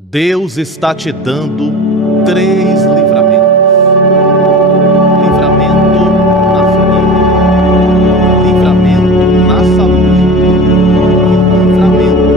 Deus está te dando 3 livramentos. Livramento na família, livramento na saúde e livramento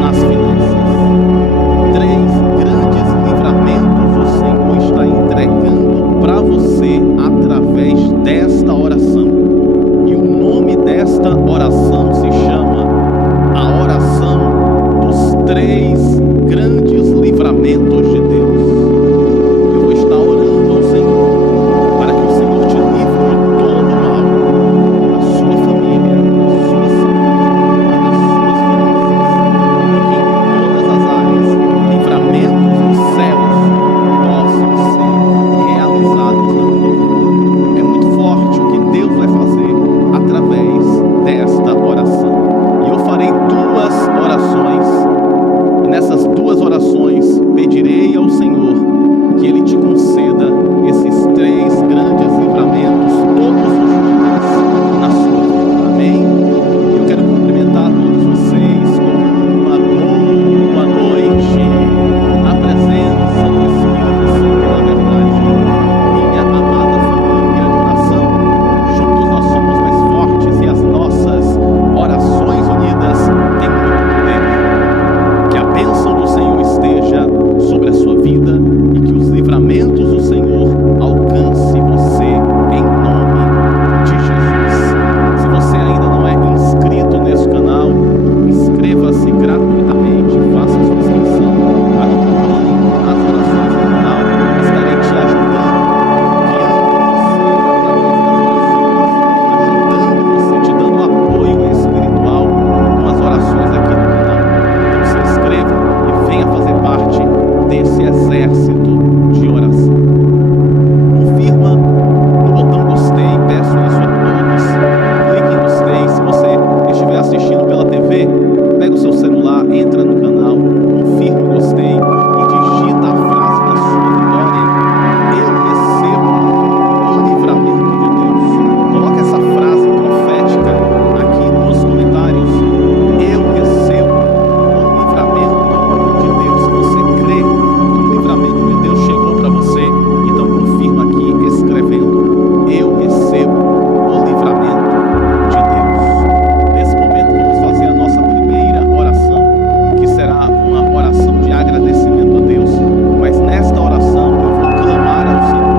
nas finanças. 3 grandes livramentos o Senhor está entregando para você através desta oração. E o nome desta oração se chama a oração dos 3 grandes livramentos de Deus. Eu vou estar orando ao Senhor para que o Senhor te livre de todo mal, na sua família, na sua saúde e nas suas finanças, e que em todas as áreas, livramentos dos céus possam ser realizados na tua vida. É muito forte o que Deus vai fazer através desta oração. E eu farei 2 orações. Nessas 2 orações, pedirei ao Senhor que Ele te conceda esses 3 grandes livramentos todos os dias na sua vida. Amém? Eu quero cumprimentar todos vocês com uma boa noite na presença do Espírito Santo. Na verdade, minha amada família de oração, juntos nós somos mais fortes e as nossas orações unidas têm muito poder. Que a bênção do Senhor esteja sobre a sua vida e que os livramentos do Senhor alcance você em nome de Jesus. Se você ainda não é inscrito nesse canal, inscreva-se gratuitamente, faça a sua inscrição, acompanhe as orações do canal, estarei te ajudando, guiando você através das orações, ajudando você, te dando apoio espiritual com as orações aqui no canal. Então se inscreva e venha fazer parte desse exército de oração. Confirma no botão gostei, peço isso a todos. Clique em gostei. Se você estiver assistindo pela TV, pega o seu celular, entra no canal, confirma o gostei e digita a frase da sua vitória: eu recebo o livramento de Deus. Coloque essa frase profética aqui nos comentários: eu recebo o livramento de Deus. Se você crê que o livramento de Deus chegou para você, então confirma aqui escrevendo: eu recebo o livramento de Deus. Nesse momento vamos fazer a nossa primeira oração, que será uma oração de agradecimento a Deus. Mas nesta oração eu vou clamar ao Senhor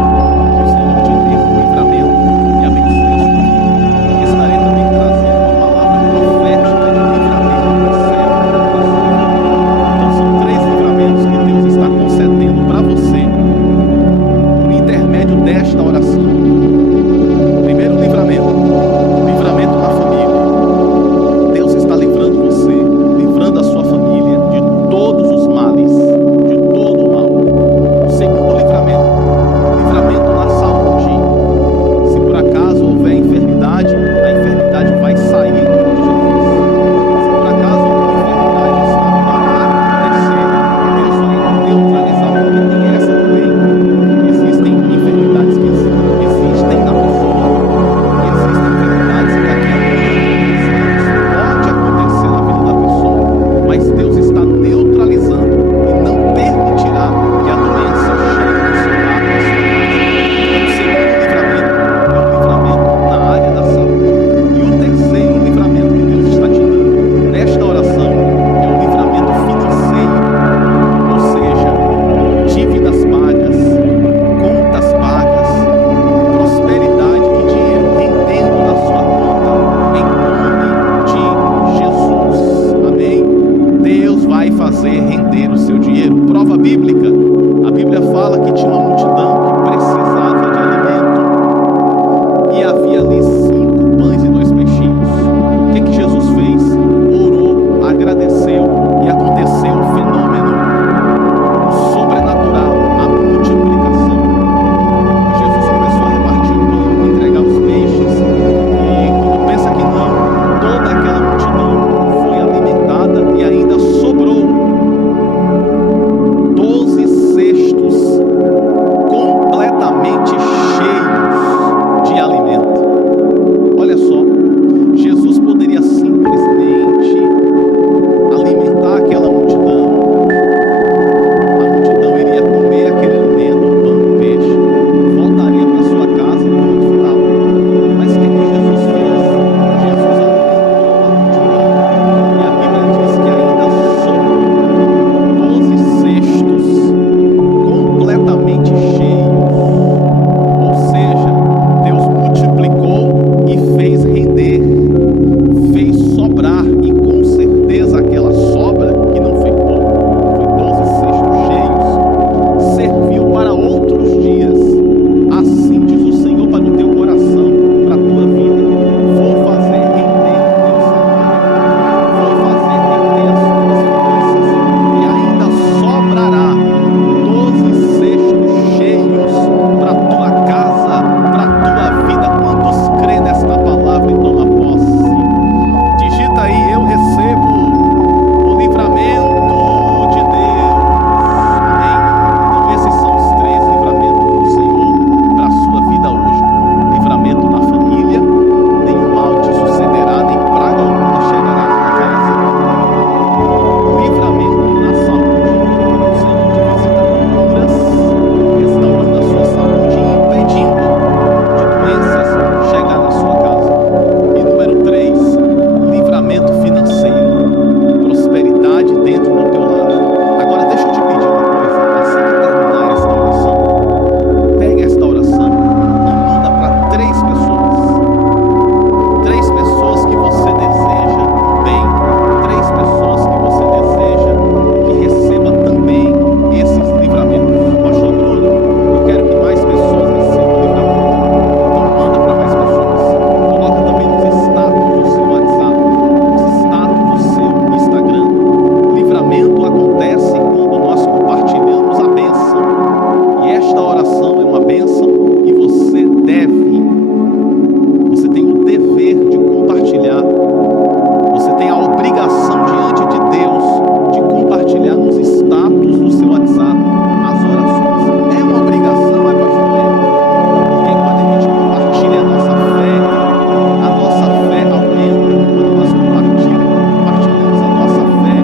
que o Senhor te dê o livramento e abençoe a sua vida. Estarei também trazendo uma palavra profética de livramento do céu para a sua vida. Então são 3 livramentos que Deus está concedendo para você por intermédio desta oração. Primeiro livramento na família. Deus está livrando você, livrando a sua família de todos os males, de todo o mal. O segundo livramento na saúde. Se por acaso houver enfermidade, a enfermidade vai sair em nome de Jesus. Se por acaso alguma enfermidade está parada, descendo, Deus vai neutralizar, porque tem essa também. Existem enfermidades que existem na pessoa, e existem enfermidades que daqui a pouco pode acontecer na vida da pessoa, mas Deus está neutralizando e não permitirá que a doença chegue no seu lar, na sua casa. O segundo livramento é o livramento na área da saúde. E o terceiro livramento que Deus está te dando nesta oração é o livramento financeiro, ou seja, dívidas pagas, contas pagas, prosperidade e dinheiro rendendo na sua conta, em nome de Jesus. Amém? Deus vai fazer render o seu dinheiro. Prova bíblica: a Bíblia fala que tinha uma multidão que precisava de alimento e havia ali 5 pães e 2 peixinhos. O que Jesus fez? Orou, agradeceu e aconteceu o fenômeno sobrenatural, a multiplicação. Jesus começou a repartir o pão, entregar os peixes, e quando pensa que não, toda aquela multidão foi alimentada e ainda sobrou 12 cestos com compartilhar nos status do seu WhatsApp as orações. É uma obrigação, é, pastor? Porque quando a gente compartilha a nossa fé aumenta. Quando nós compartilhamos a nossa fé,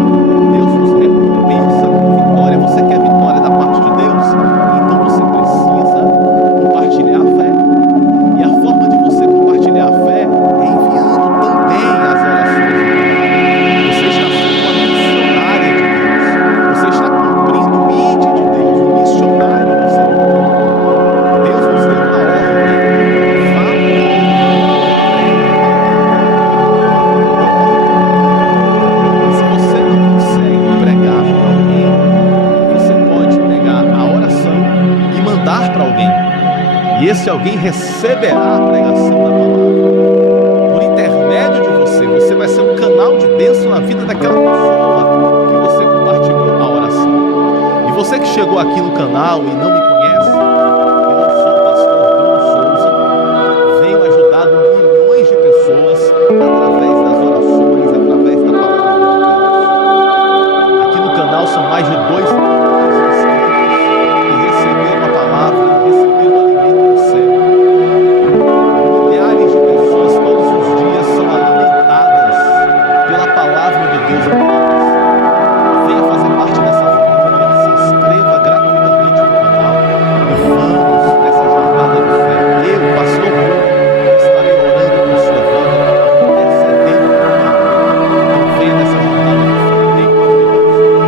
Deus nos recompensa com vitória. Você quer vitória da parte de Deus? Então você precisa compartilhar a fé. E a forma de você compartilhar a fé é enviando também as orações. Você está sendo uma missionária de Deus. Você está cumprindo o ID de Deus, o missionário do Senhor. Deus nos deu uma ordem. Vá por se você não consegue pregar para alguém, você pode pegar a oração e mandar para alguém. E esse alguém receberá a pregação da palavra. Por intermédio de você, você vai ser um canal de bênção na vida daquela pessoa que você compartilhou a oração. E você que chegou aqui no canal e não me conhece, eu sou o pastor Bruno Souza. Venho ajudado milhões de pessoas através das orações, através da palavra de Deus. Aqui no canal são mais de 2 milhões de inscritos que receberam a palavra, receberam o alimento do céu. Milhares de pessoas todos os dias são alimentadas pela palavra de Deus em nós. Venha fazer parte dessa família, se inscreva gratuitamente no canal e vamos nessa jornada de fé. Eu, pastor Bruno, estarei orando por sua vida, intercedendo por ela. Então venha nessa jornada de fé.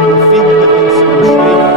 Confirme também o seu cheio.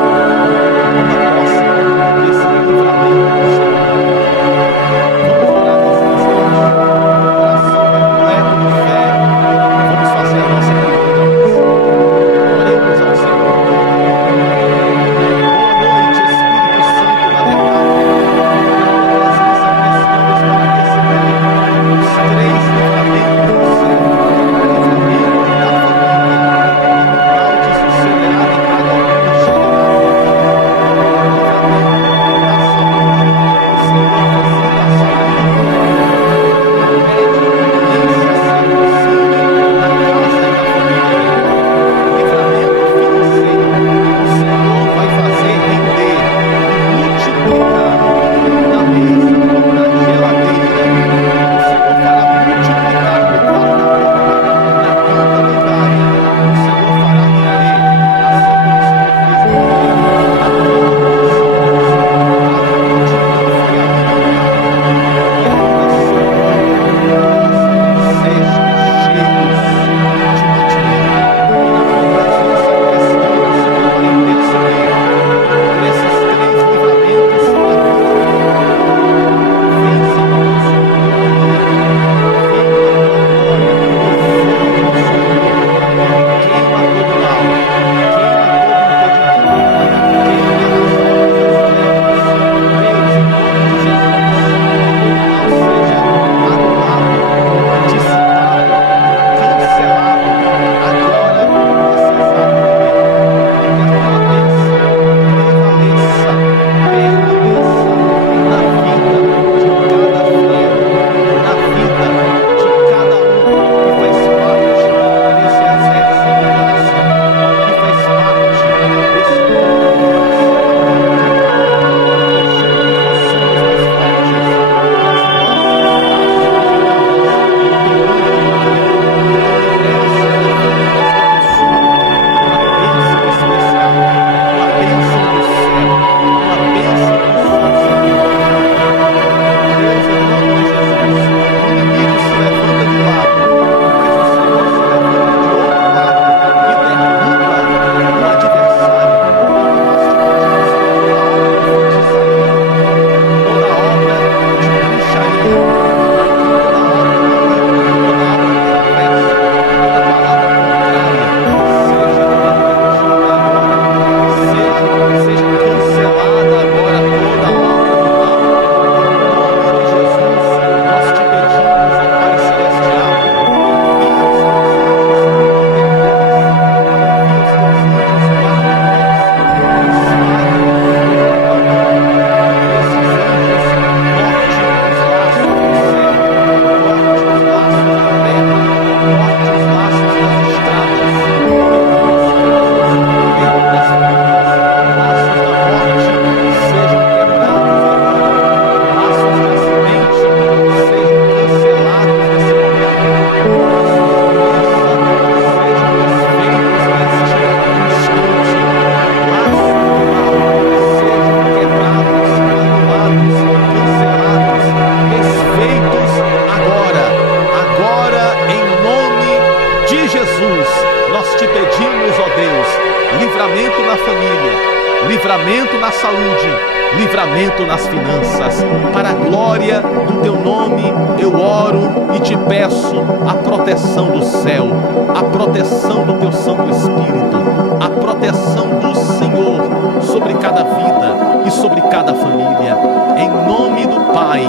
livramento na saúde, livramento nas finanças. Para a glória do teu nome, eu oro e te peço a proteção do céu, a proteção do teu Santo Espírito, a proteção do Senhor sobre cada vida e sobre cada família. Em nome do Pai,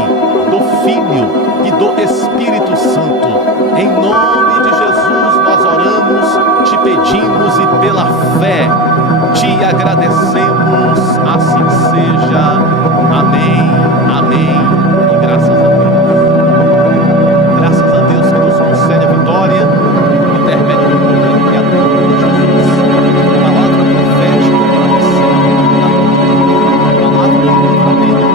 do Filho e do Espírito Santo, em nome de Jesus nós oramos, te pedimos e pela fé te agradecemos. Assim seja. Amém, amém e graças a Deus. Graças a Deus que nos concede a vitória, intermédio do poder criador de Jesus. Palavra profética para você, palavra de livramento.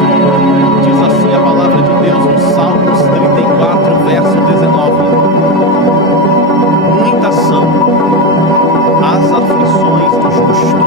Diz assim a palavra de Deus no Salmos 34, verso 19. Muitas são as aflições do justo,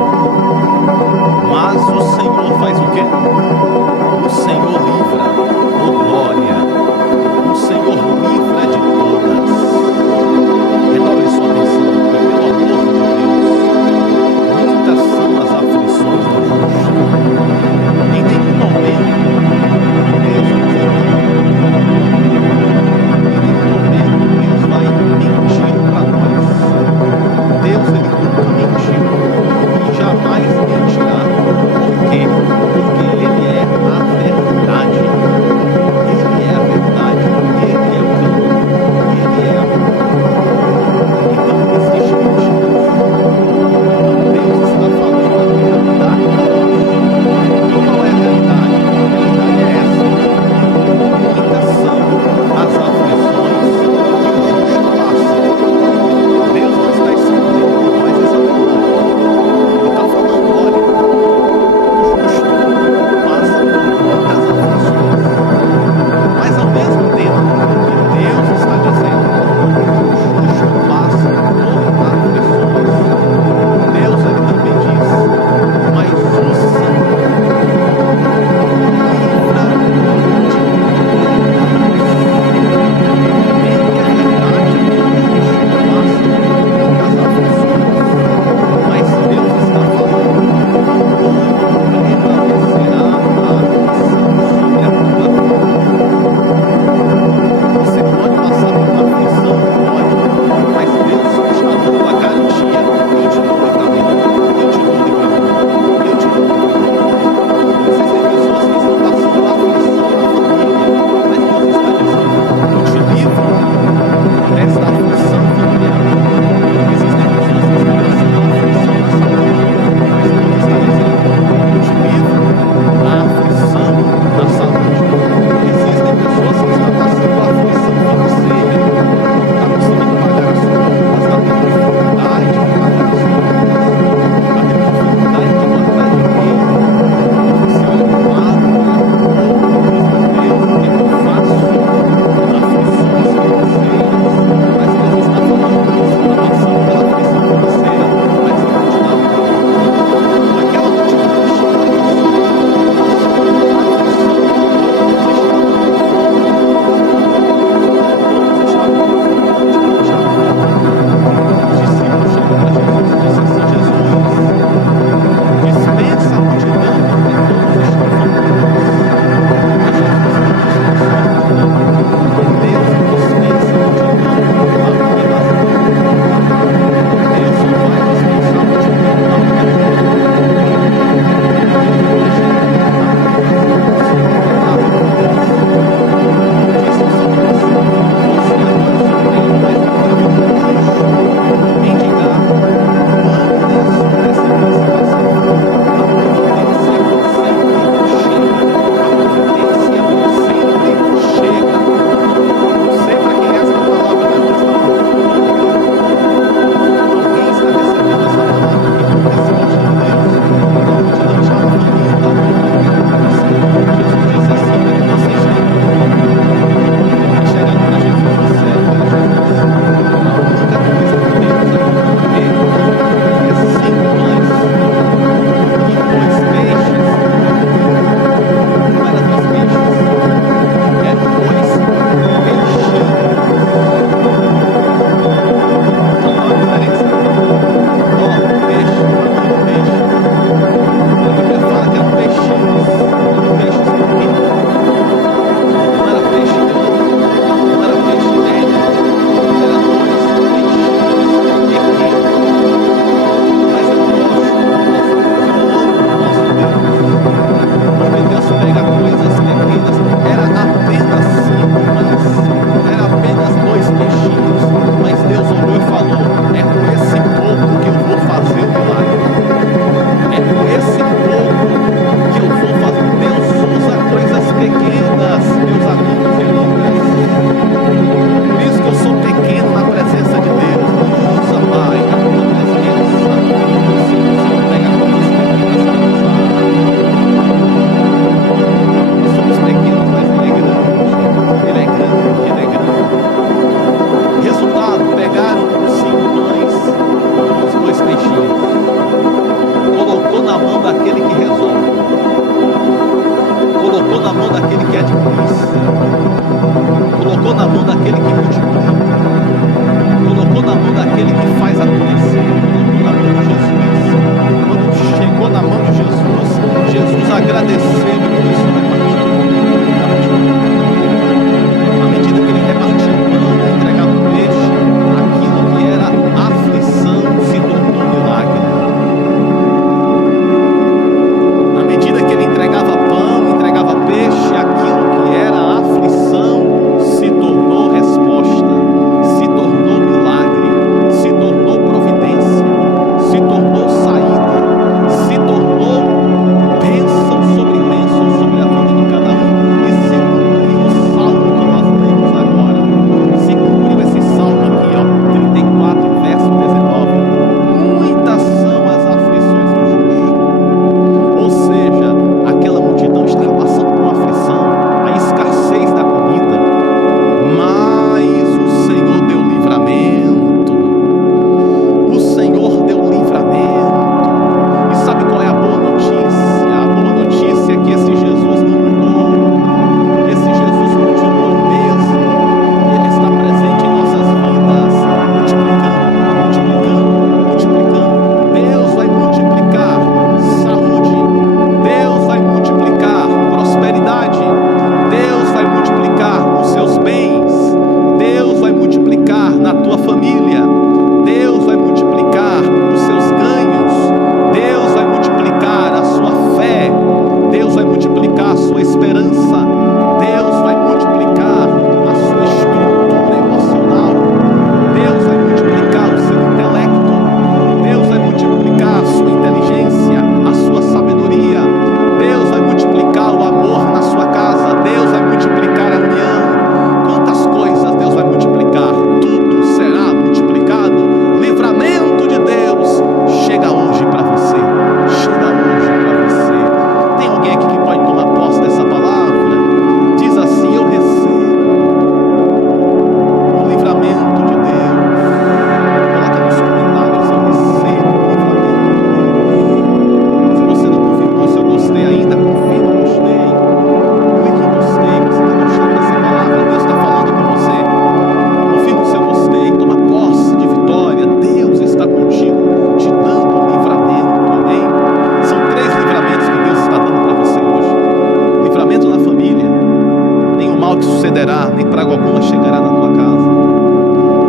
sucederá, nem praga alguma chegará na tua casa.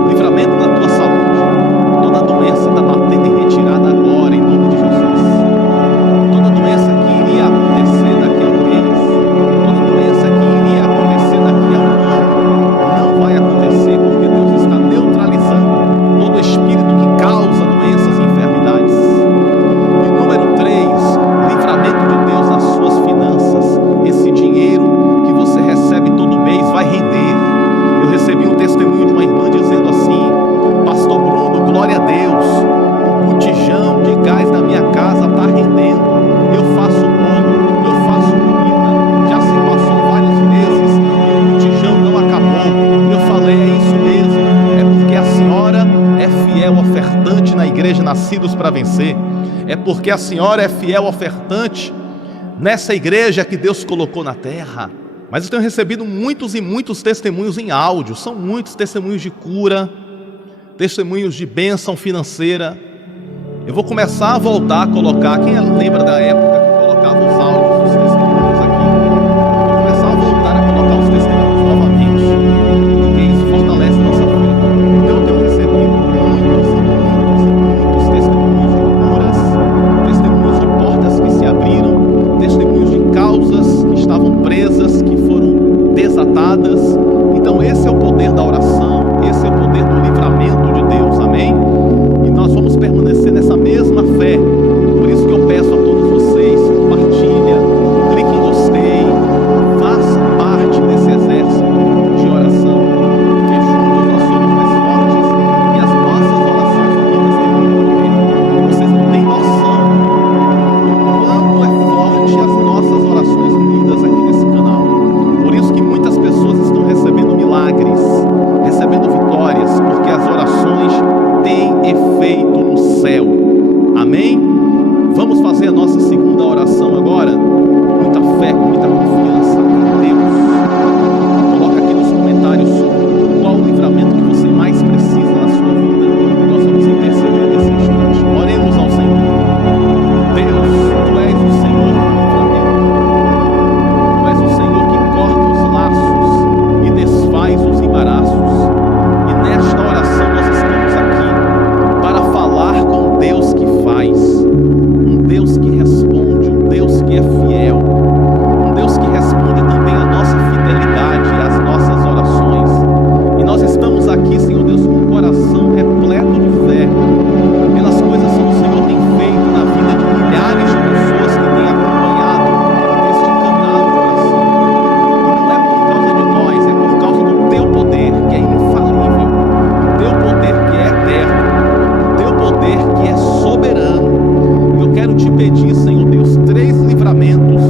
Livramento na tua saúde. Toda doença está batendo em retirada agora, em nome de Jesus. Toda doença que iria acontecer daqui a um mês, toda doença que iria acontecer daqui a um ano, não vai acontecer, porque Deus está neutralizando todo espírito que causa doenças e enfermidades. E número 3, livramento de Deus nas suas finanças. Esse dinheiro que você recebe todo mês vai render. Eu recebi um testemunho de uma irmã dizendo assim: Pastor Bruno, glória a Deus, o botijão de gás da minha casa está rendendo. Eu faço bolo, eu faço comida, já se passou vários meses e o botijão não acabou. Eu falei: é isso mesmo, é porque a senhora é fiel ofertante na igreja Nascidos para Vencer. É porque a senhora é fiel ofertante nessa igreja que Deus colocou na terra. Mas eu tenho recebido muitos e muitos testemunhos em áudio. São muitos testemunhos de cura, testemunhos de bênção financeira. Eu vou começar a voltar a colocar. Quem lembra da época que colocava os áudios dos testemunhos aqui? Vou começar a voltar a colocar os testemunhos novamente, porque isso fortalece a nossa fé. Então eu tenho recebido muitos e muitos e muitos testemunhos de curas, testemunhos de portas que se abriram, testemunhos de causas que estavam presas, que foram desatadas. Então esse é o poder da oração, esse é o poder do livramento de Deus, amém? E nós vamos permanecer nessa mesma fé. Por isso que eu peço a todos vocês, compartilha, clique em gostei, faça parte desse exército de oração, porque juntos nós somos mais fortes e as nossas orações unidas têm muito poder. Vocês não têm noção do quanto é forte as nossas orações unidas aqui nesse canal. Por isso que muitas pessoas estão recebendo milagres, recebendo vitórias, porque as orações têm efeito no céu, amém? Vamos fazer a nossa segunda oração agora, com muita fé, com muita confiança em Deus. Coloca aqui nos comentários qual o livramento que você mais precisa na sua vida. Nós vamos interceder nesse instante. Oremos ao Senhor. Deus, Tu és o Senhor do livramento. Tu és o Senhor que corta os laços e desfaz os embaraços. E nesta oração nós estamos aqui para falar com Deus que faz, um Deus que responde, um Deus que é fiel, um Deus que responde também a nossa fidelidade e as nossas orações. E nós estamos aqui, Senhor Deus, com o coração repleto de fé pelas coisas que o Senhor tem feito na vida de milhares de pessoas que têm acompanhado este canal de oração. E não é por causa de nós, é por causa do Teu poder, que é infalível, o Teu poder que é eterno, o Teu poder que é soberano. Eu quero te pedir, Senhor Deus, 3 livramentos